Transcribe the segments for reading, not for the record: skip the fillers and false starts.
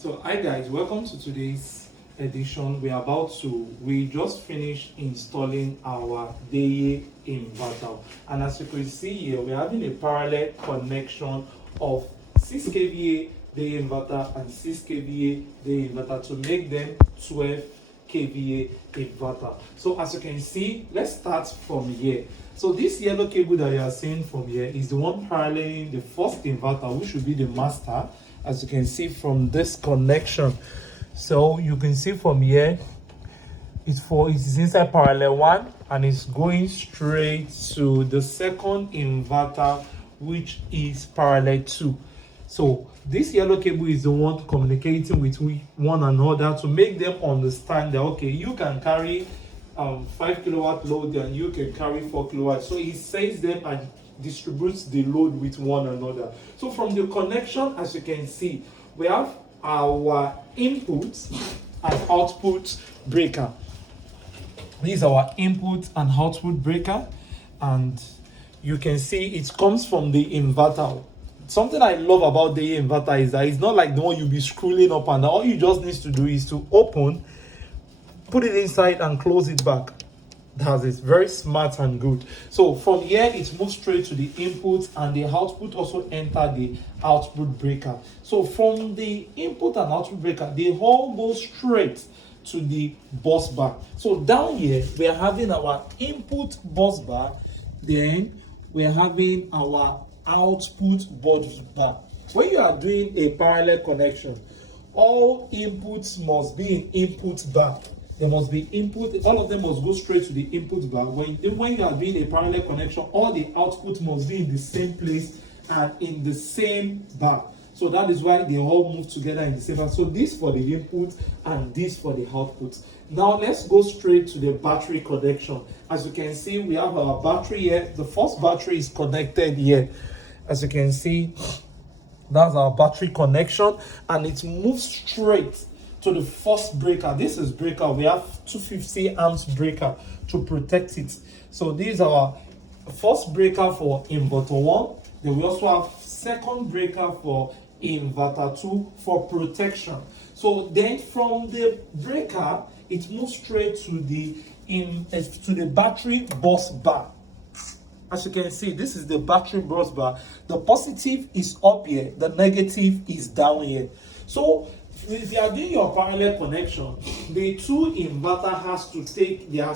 So hi guys, welcome to today's edition. We just finished installing our Deye inverter, and as you can see here, we're having a parallel connection of 6 kVA Deye inverter and 6 kVA Deye inverter to make them 12 kVA inverter. So as you can see, let's start from here. So this yellow cable that you are seeing from here is the one paralleling the first inverter, which should be the master, as you can see from this connection. So you can see from here, it's inside parallel 1 and it's going straight to the second inverter, which is parallel 2. So this yellow cable is the one communicating with one another to make them understand that okay, you can carry 5 kilowatt load and you can carry 4 kilowatts. So it says them and distributes the load with one another. So from the connection, as you can see, we have our input and output breaker. This is our input and output breaker, and you can see it comes from the inverter. Something I love about the inverter is that it's not like the one you'll be scrolling up and down. All you just need to do is to open, put it inside and close it back. That's it. Very smart and good. So from here it moves straight to the input, and the output also enter the output breaker. So from the input and output breaker, they all go straight to the bus bar. So down here we are having our input bus bar, then we are having our output bus bar. When you are doing a parallel connection, all inputs must be in input bar. There must be input, all of them must go straight to the input bar. When you are doing a parallel connection, all the output must be in the same place and in the same bar. So that is why they all move together in the same bar. So this for the input and this for the output. Now let's go straight to the battery connection. As you can see, we have our battery here. The first battery is connected here. As you can see, that's our battery connection, and it moves straight to the first breaker. This is breaker. We have 250 amps breaker to protect it. So this is our first breaker for inverter 1. Then we also have second breaker for inverter 2 for protection. So then from the breaker, it moves straight to the battery bus bar. As you can see, this is the battery bus bar. The positive is up here, the negative is down here. So if you are doing your parallel connection, the two inverter has to take their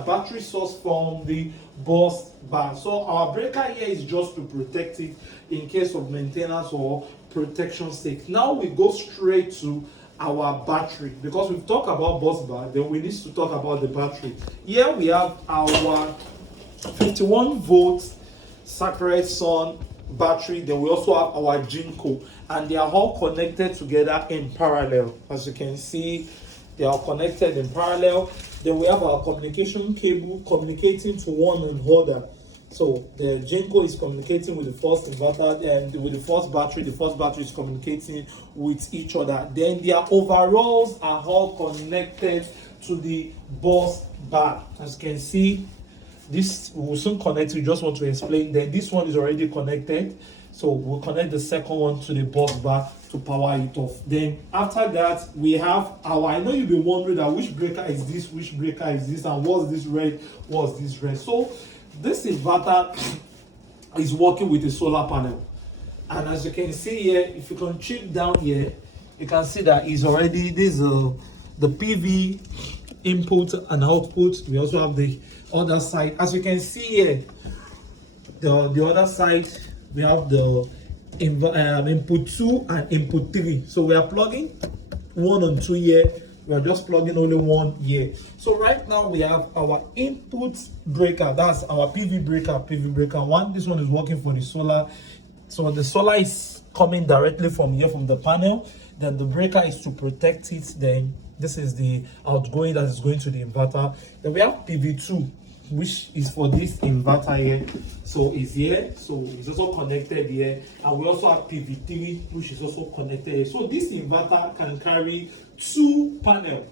battery source from the bus bar. So our breaker here is just to protect it in case of maintenance or protection sake. Now we go straight to our battery, because we've talked about bus bar, then we need to talk about the battery. Here we have our 51 volts Sacred Sun battery. Then we also have our Jinko, and they are all connected together in parallel. As you can see, they are connected in parallel. Then we have our communication cable communicating to one another. So the Jinko is communicating with the first inverter, and with the first battery is communicating with each other. Then their overalls are all connected to the bus bar. As you can see, this will soon connect. We just want to explain. Then this one is already connected, so we'll connect the second one to the bus bar to power it off. Then after that, we have our, I know you'll be wondering that which breaker is this, and what's this red, So this inverter is working with a solar panel, and as you can see here, if you can check down here, you can see that it's already the PV input and output. We also have the other side. As you can see here, the other side, we have the input 2 and input 3. So we are plugging 1 and 2 here. We are just plugging only 1 here. So right now we have our input breaker. That's our PV breaker 1. This one is working for the solar. So the solar is coming directly from here, from the panel. Then the breaker is to protect it. Then this is the outgoing that is going to the inverter. Then we have PV2, which is for this inverter here. So it's here, so it's also connected here. And we also have PV3, which is also connected here. So this inverter can carry 2 panels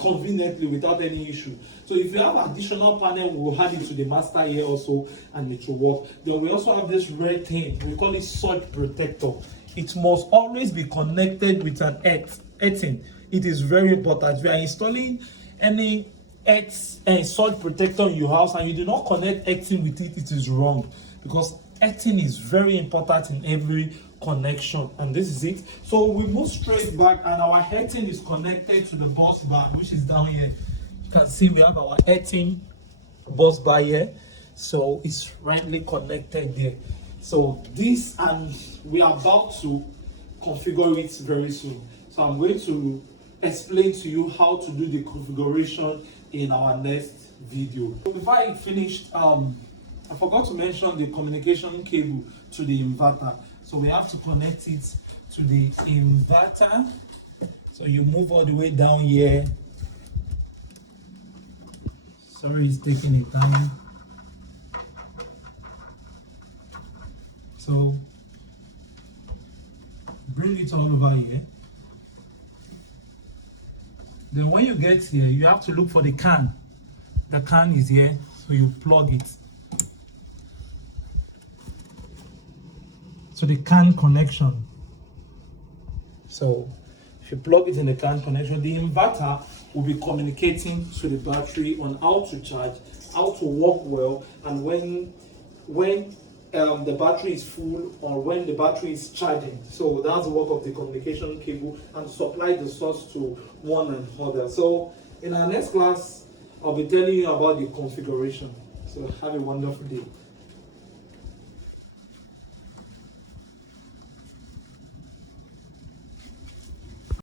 conveniently without any issue. So if you have additional panel, we'll add it to the master here also, and it will work. Then we also have this red thing, we call it surge protector. it must always be connected with an earthing. It is very important. If you are installing any surge protector in your house and you do not connect earthing with it, it is wrong, because earthing is very important in every connection. And this is it. So we move straight back, and our earthing is connected to the bus bar, which is down here. You can see we have our earthing bus bar here, so it's rightly connected there. So this, and we are about to configure it very soon. So I'm going to explain to you how to do the configuration in our next video. Before I finished, I forgot to mention the communication cable to the inverter. So we have to connect it to the inverter. So you move all the way down here. Sorry, it's taking it time. So bring it all over here. Then when you get here, you have to look for the can. The can is here, so you plug it. So the can connection. So if you plug it in the can connection, the inverter will be communicating to the battery on how to charge, how to work well, and when the battery is full or when the battery is charging. So that's the work of the communication cable, and supply the source to one another. So in our next class, I'll be telling you about the configuration. So have a wonderful day.